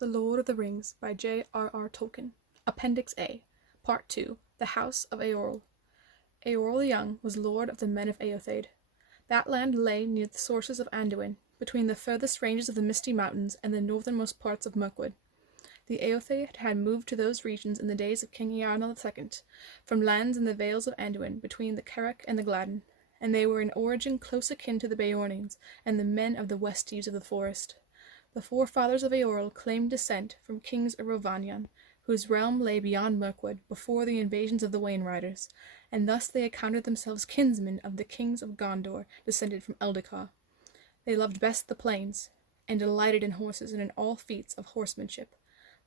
The Lord of the Rings by J.R.R. Tolkien. Appendix A, Part 2, The House of Eorl. Eorl the Young was lord of the men of Eotheid. That land lay near the sources of Anduin, between the furthest ranges of the Misty Mountains and the northernmost parts of Mirkwood. The Eotheid had moved to those regions in the days of King Eärnal II, from lands in the vales of Anduin between the Carrack and the Gladden, and they were in origin close akin to the Beornings and the men of the Westies of the forest. The forefathers of Eorl claimed descent from kings of Rhovanion, whose realm lay beyond Mirkwood before the invasions of the Wainriders, and thus they accounted themselves kinsmen of the kings of Gondor, descended from Eldacar. They loved best the plains, and delighted in horses and in all feats of horsemanship,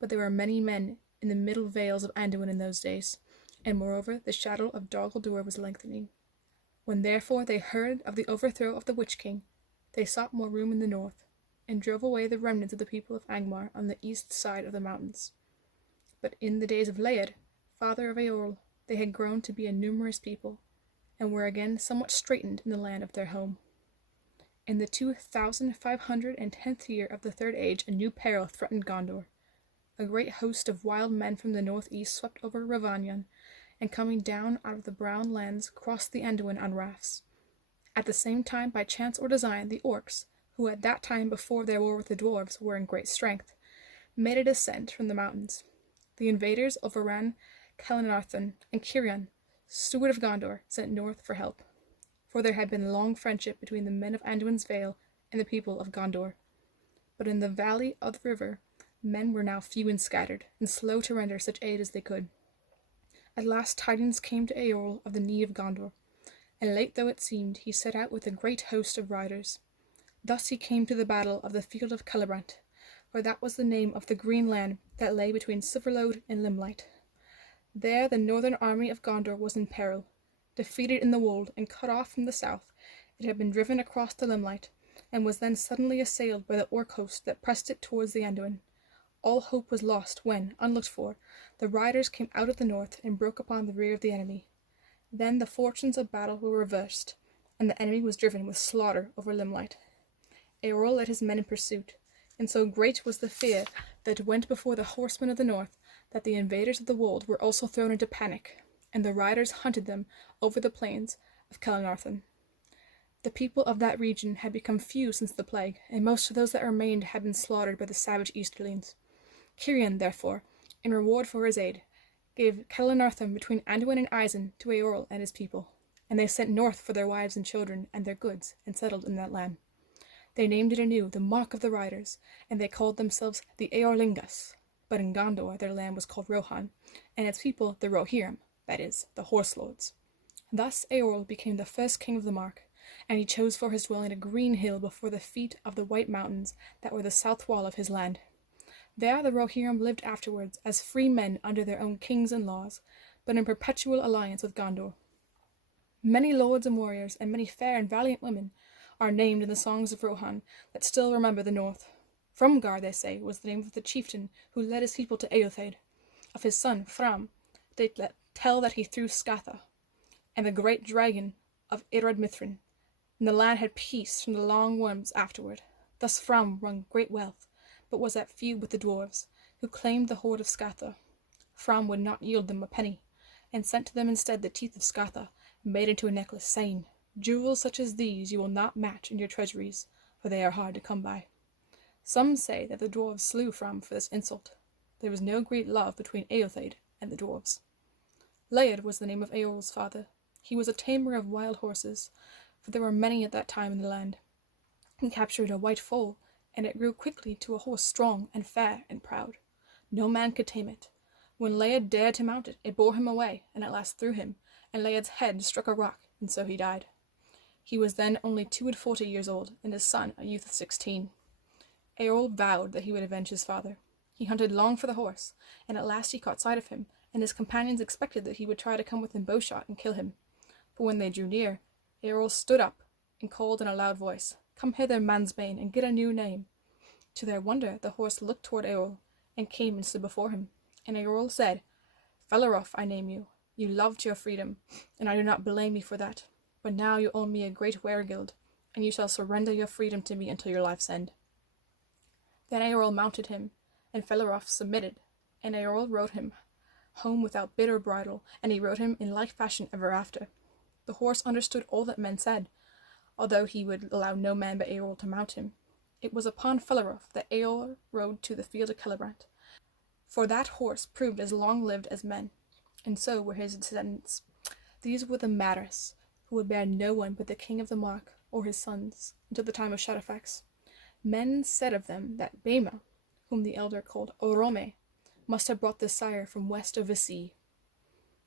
but there were many men in the middle vales of Anduin in those days, and moreover the shadow of Dol Guldur was lengthening. When therefore they heard of the overthrow of the Witch King, they sought more room in the north, and drove away the remnants of the people of Angmar on the east side of the mountains. But in the days of Leod, father of Eorl, they had grown to be a numerous people, and were again somewhat straitened in the land of their home. In the 2510th year of the Third Age a new peril threatened Gondor. A great host of wild men from the northeast swept over Rhovanion, and coming down out of the brown lands crossed the Anduin on rafts. At the same time, by chance or design, the orcs, who at that time before their war with the dwarves were in great strength, made a descent from the mountains. The invaders overran Gellihana-art, and Cirion, steward of Gondor, sent north for help. For there had been long friendship between the men of Anduin's Vale and the people of Gondor. But in the valley of the river, men were now few and scattered, and slow to render such aid as they could. At last tidings came to Eorl of the need of Gondor, and late though it seemed, he set out with a great host of riders. Thus he came to the battle of the field of Celebrant, for that was the name of the green land that lay between Silverlode and Limelight. There the northern army of Gondor was in peril. Defeated in the wold and cut off from the south, it had been driven across the Limelight, and was then suddenly assailed by the orc host that pressed it towards the Anduin. All hope was lost when, unlooked for, the riders came out of the north and broke upon the rear of the enemy. Then the fortunes of battle were reversed, and the enemy was driven with slaughter over Limelight. Eorl led his men in pursuit, and so great was the fear that went before the horsemen of the north that the invaders of the wold were also thrown into panic, and the riders hunted them over the plains of Gellihana-art. The people of that region had become few since the plague, and most of those that remained had been slaughtered by the savage Easterlings. Cirion, therefore, in reward for his aid, gave Gellihana-art between Anduin and Isen to Eorl and his people, and they sent north for their wives and children and their goods, and settled in that land. They named it anew the Mark of the Riders, and they called themselves the Eorlingas. But in Gondor their land was called Rohan, and its people the Rohirrim, that is, the Horse Lords. Thus Eorl became the first king of the Mark, and he chose for his dwelling a green hill before the feet of the White Mountains that were the south wall of his land. There the Rohirrim lived afterwards as free men under their own kings and laws, but in perpetual alliance with Gondor. Many lords and warriors, and many fair and valiant women, are named in the songs of Rohan that still remember the north. Frumgar, they say, was the name of the chieftain who led his people to Eotheid. Of his son, Fram, they tell that he threw Scatha, and the great dragon of Irad Mithrin, and the land had peace from the long worms afterward. Thus Fram won great wealth, but was at feud with the dwarves, who claimed the hoard of Scatha. Fram would not yield them a penny, and sent to them instead the teeth of Scatha, made into a necklace, saying, "Jewels such as these you will not match in your treasuries, for they are hard to come by." Some say that the dwarves slew Fram for this insult. There was no great love between Eotheid and the dwarves. Leod was the name of Eorl's father. He was a tamer of wild horses, for there were many at that time in the land. He captured a white foal, and it grew quickly to a horse strong and fair and proud. No man could tame it. When Leod dared to mount it, it bore him away, and at last threw him, and Leod's head struck a rock, and so he died. He was then only 42 years old, and his son a youth of 16. Eorl vowed that he would avenge his father. He hunted long for the horse, and at last he caught sight of him, and his companions expected that he would try to come within bowshot and kill him. But when they drew near, Eorl stood up and called in a loud voice, "Come hither, mansbane, and get a new name." To their wonder, the horse looked toward Eorl, and came and stood before him. And Eorl said, "Felarof I name you. You loved your freedom, and I do not blame you for that. But now you owe me a great weregild, and you shall surrender your freedom to me until your life's end." Then Eorl mounted him, and Felaroth submitted, and Eorl rode him home without bit or bridle, and he rode him in like fashion ever after. The horse understood all that men said, although he would allow no man but Eorl to mount him. It was upon Felaroth that Eorl rode to the field of Celebrant, for that horse proved as long-lived as men, and so were his descendants. These were the Maris, who would bear no one but the king of the Mark, or his sons, until the time of Shadowfax. Men said of them that Bema, whom the elder called Orome, must have brought this sire from west of the sea.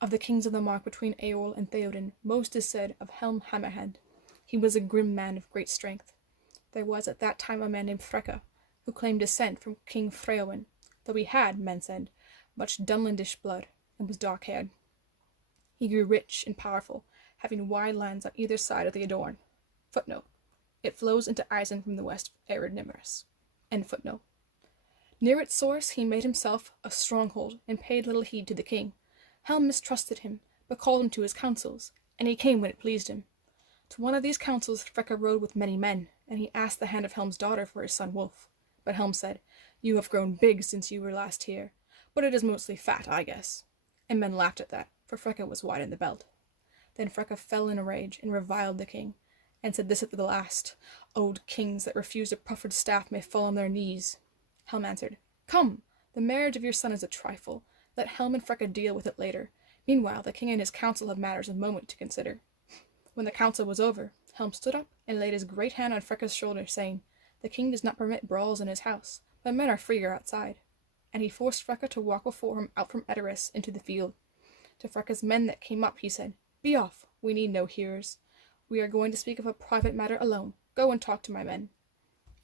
Of the kings of the Mark between Eorl and Theoden, most is said of Helm Hammerhand. He was a grim man of great strength. There was at that time a man named Freka, who claimed descent from King Freowen, though he had, men said, much Dunlandish blood, and was dark-haired. He grew rich and powerful, having wide lands on either side of the Adorn. Footnote. It flows into Isen from the west of Ered Nimaris. End footnote. Near its source he made himself a stronghold, and paid little heed to the king. Helm mistrusted him, but called him to his councils, and he came when it pleased him. To one of these councils Freka rode with many men, and he asked the hand of Helm's daughter for his son Wulf. But Helm said, "You have grown big since you were last here, but it is mostly fat, I guess." And men laughed at that, for Freka was wide in the belt. Then Freka fell in a rage, and reviled the king, and said this at the last, "Old kings that refuse a proffered staff may fall on their knees." Helm answered, "Come, the marriage of your son is a trifle. Let Helm and Freka deal with it later. Meanwhile, the king and his council have matters of moment to consider." When the council was over, Helm stood up and laid his great hand on Freka's shoulder, saying, "The king does not permit brawls in his house, but men are freer outside." And he forced Freka to walk before him out from Edoras into the field. To Freka's men that came up he said, "Be off, we need no hearers. We are going to speak of a private matter alone. Go and talk to my men."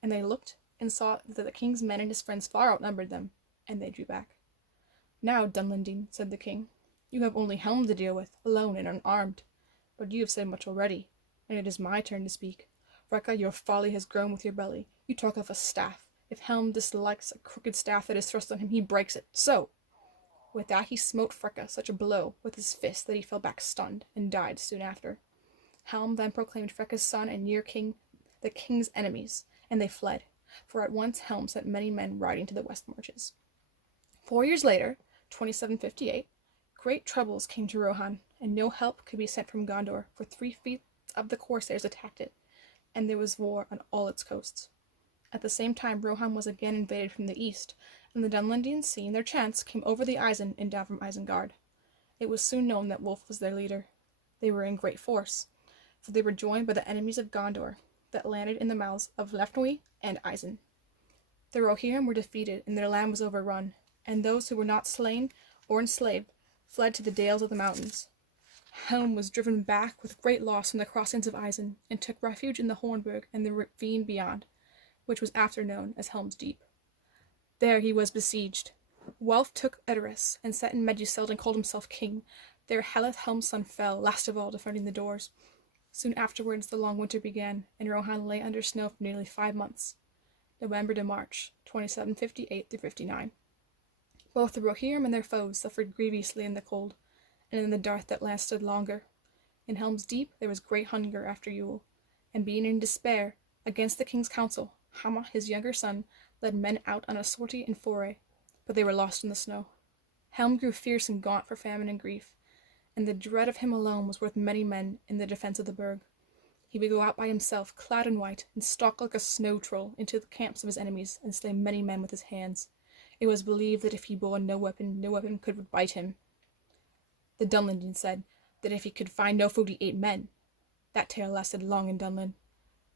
And they looked, and saw that the king's men and his friends far outnumbered them, and they drew back. "Now, Dunlendine," said the king, "you have only Helm to deal with, alone and unarmed. But you have said much already, and it is my turn to speak. Freka, your folly has grown with your belly. You talk of a staff. If Helm dislikes a crooked staff that is thrust on him, he breaks it. So!" With that he smote Freka such a blow with his fist that he fell back stunned, and died soon after. Helm then proclaimed Freka's son and near king the king's enemies, and they fled, for at once Helm sent many men riding to the west marches. 4 years later, 2758, great troubles came to Rohan, and no help could be sent from Gondor, for 3 fleets of the Corsairs attacked it, and there was war on all its coasts. At the same time Rohan was again invaded from the east, and the Dunlendines, seeing their chance, came over the Isen and down from Isengard. It was soon known that Wulf was their leader. They were in great force, for they were joined by the enemies of Gondor, that landed in the mouths of Lefnwy and Isen. The Rohirrim were defeated, and their land was overrun, and those who were not slain or enslaved fled to the dales of the mountains. Helm was driven back with great loss from the crossings of Isen, and took refuge in the Hornburg and the ravine beyond, which was after known as Helm's Deep. There he was besieged. Wulf took Edoras, and set in Meduseld, and called himself king. There Heleth, Helm's son, fell, last of all, defending the doors. Soon afterwards the long winter began, and Rohan lay under snow for nearly 5 months. November to March, 2758-59. Both the Rohirrim and their foes suffered grievously in the cold, and in the dearth that lasted longer. In Helm's Deep there was great hunger after Yule, and being in despair against the king's counsel, Hama, his younger son, led men out on a sortie and foray, but they were lost in the snow. Helm grew fierce and gaunt for famine and grief, and the dread of him alone was worth many men in the defence of the burg. He would go out by himself, clad in white, and stalk like a snow troll into the camps of his enemies, and slay many men with his hands. It was believed that if he bore no weapon could bite him. The Dunlendine said that if he could find no food he ate men. That tale lasted long in Dunlin.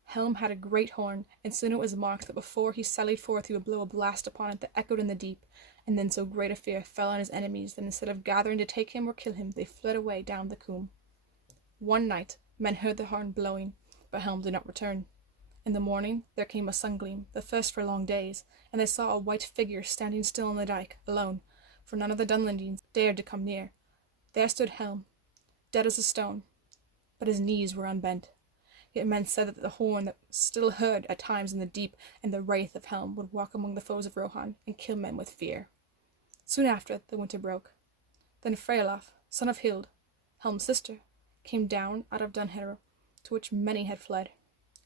Helm had a great horn, and soon it was marked that before he sallied forth he would blow a blast upon it that echoed in the deep, and then so great a fear fell on his enemies that instead of gathering to take him or kill him, they fled away down the combe. One night men heard the horn blowing, but Helm did not return. In the morning there came a sun-gleam, the first for long days, and they saw a white figure standing still on the dyke, alone, for none of the Dunlendines dared to come near. There stood Helm, dead as a stone, but his knees were unbent. Yet men said that the horn that was still heard at times in the deep, and the wraith of Helm would walk among the foes of Rohan, and kill men with fear. Soon after, the winter broke. Then Freylaf, son of Hild, Helm's sister, came down out of Dunherro, to which many had fled,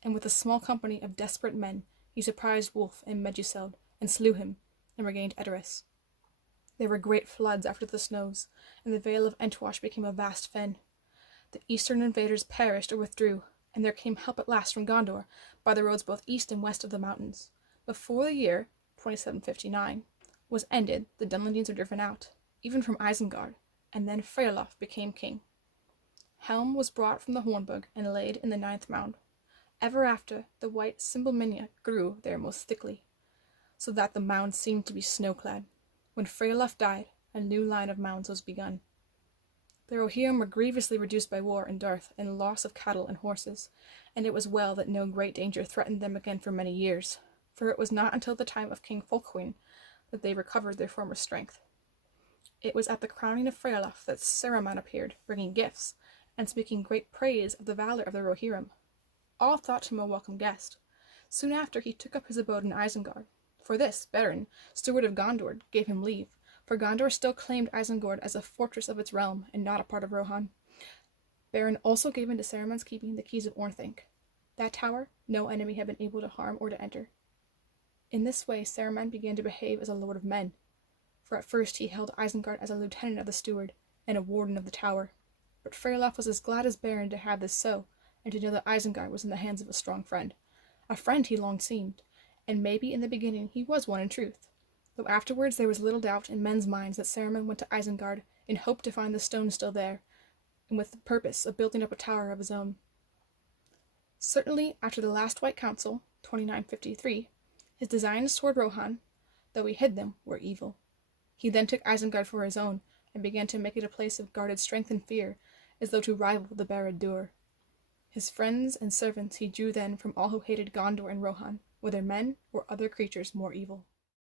and with a small company of desperate men he surprised Wulf in Meduseld, and slew him, and regained Edoras. There were great floods after the snows, and the Vale of Entwash became a vast fen. The eastern invaders perished or withdrew, and there came help at last from Gondor by the roads both east and west of the mountains. Before the year 2759 was ended, the Dunlendines were driven out, even from Isengard, and then Freylaf became king. Helm was brought from the Hornburg and laid in the 9th mound. Ever after, the white Cymbalminia grew there most thickly, so that the mound seemed to be snow-clad. When Freylaf died, a new line of mounds was begun. The Rohirrim were grievously reduced by war and dearth and loss of cattle and horses, and it was well that no great danger threatened them again for many years, for it was not until the time of King Folkhuin that they recovered their former strength. It was at the crowning of Freylaf that Saruman appeared, bringing gifts, and speaking great praise of the valor of the Rohirrim. All thought him a welcome guest. Soon after he took up his abode in Isengard. For this, Beren, steward of Gondor, gave him leave, for Gondor still claimed Isengard as a fortress of its realm, and not a part of Rohan. Beren also gave into Saruman's keeping the keys of Orthanc. That tower no enemy had been able to harm or to enter. In this way Saruman began to behave as a lord of men, for at first he held Isengard as a lieutenant of the steward, and a warden of the tower. But Freylaf was as glad as Beren to have this so, and to know that Isengard was in the hands of a strong friend. A friend he long seemed, and maybe in the beginning he was one in truth, though afterwards there was little doubt in men's minds that Saruman went to Isengard in hope to find the stone still there, and with the purpose of building up a tower of his own. Certainly, after the last White Council, 2953, his designs toward Rohan, though he hid them, were evil. He then took Isengard for his own, and began to make it a place of guarded strength and fear, as though to rival the Barad-dûr. His friends and servants he drew then from all who hated Gondor and Rohan, whether men or other creatures more evil.